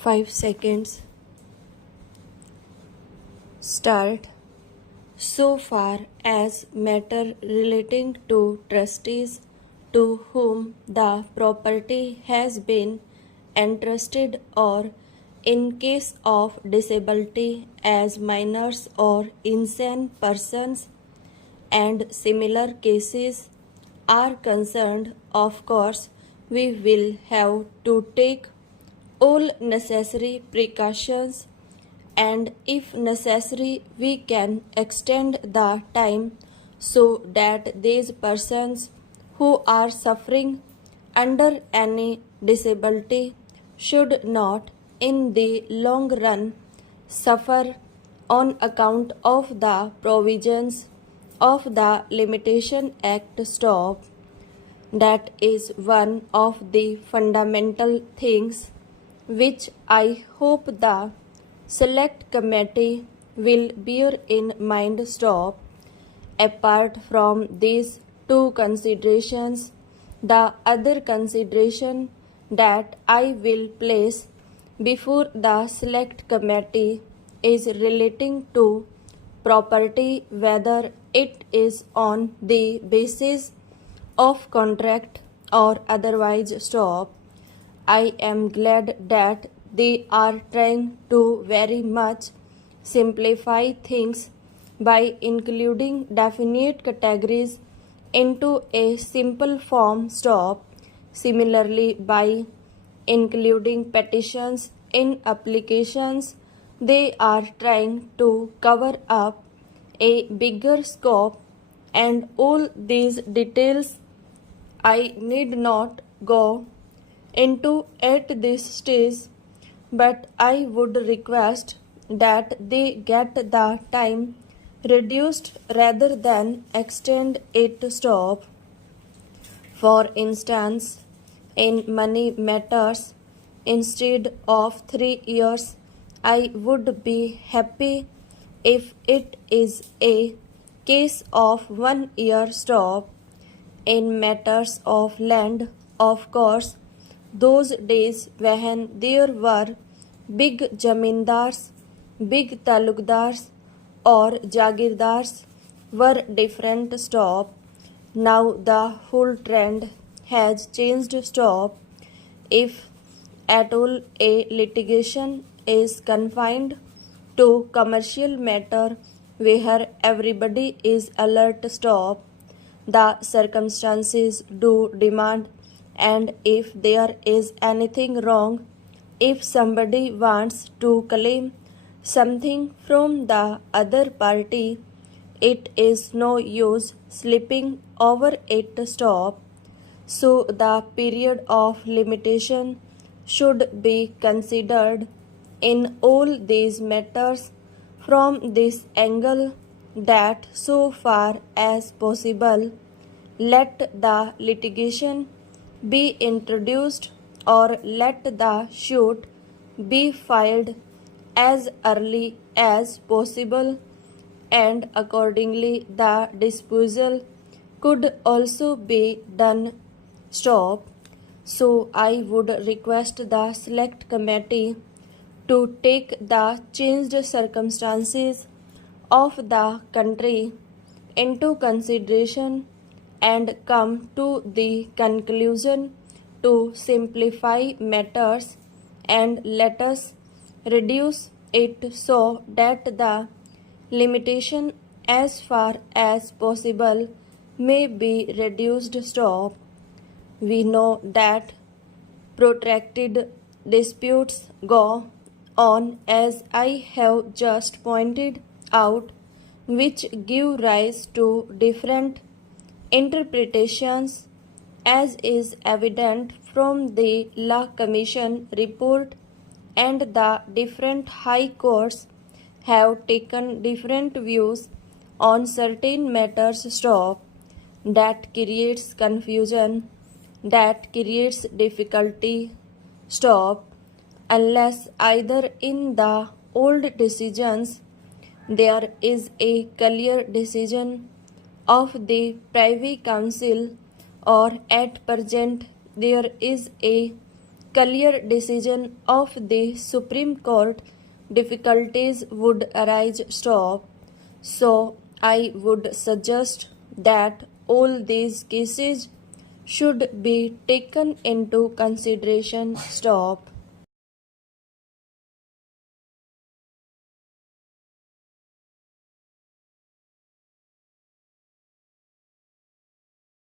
5 seconds. Start. So far as matter relating to trustees to whom the property has been entrusted, or in case of disability as minors or insane persons and similar cases are concerned, of course, we will have to take all necessary precautions, and if necessary, we can extend the time so that these persons who are suffering under any disability should not, in the long run, suffer on account of the provisions of the Limitation Act. Stop. That is one of the fundamental things which I hope the Select Committee will bear in mind. Stop. Apart from these two considerations, the other consideration that I will place before the Select Committee is relating to property, whether it is on the basis of contract or otherwise. Stop. I am glad that they are trying to very much simplify things by including definite categories into a simple form. Stop. Similarly, by including petitions in applications, they are trying to cover up a bigger scope, and all these details I need not go into at this stage, but I would request that they get the time reduced rather than extend it. Stop. For instance, in money matters, instead of 3 years, I would be happy if it is a case of 1 year. Stop. In matters of land, of course, those days when there were big jamindars, big talukdars, or jagirdars were different. Stop. Now the whole trend has changed. Stop. If at all a litigation is confined to commercial matter where everybody is alert. Stop. The circumstances do demand, and if there is anything wrong, if somebody wants to claim something from the other party, it is no use slipping over it. Stop. So the period of limitation should be considered in all these matters from this angle, that so far as possible, let the litigation be introduced or let the suit be filed as early as possible, and accordingly the disposal could also be done. Stop. So I would request the Select Committee to take the changed circumstances of the country into consideration and come to the conclusion to simplify matters, and let us reduce it so that the limitation as far as possible may be reduced. Stop. We know that protracted disputes go on, as I have just pointed out, which give rise to different interpretations, as is evident from the Law Commission report, and the different high courts have taken different views on certain matters. Stop. That creates confusion, that creates difficulty. Stop. Unless either in the old decisions there is a clear decision of the Privy Council, or at present there is a clear decision of the Supreme Court, difficulties would arise. Stop. So, I would suggest that all these cases should be taken into consideration. Stop.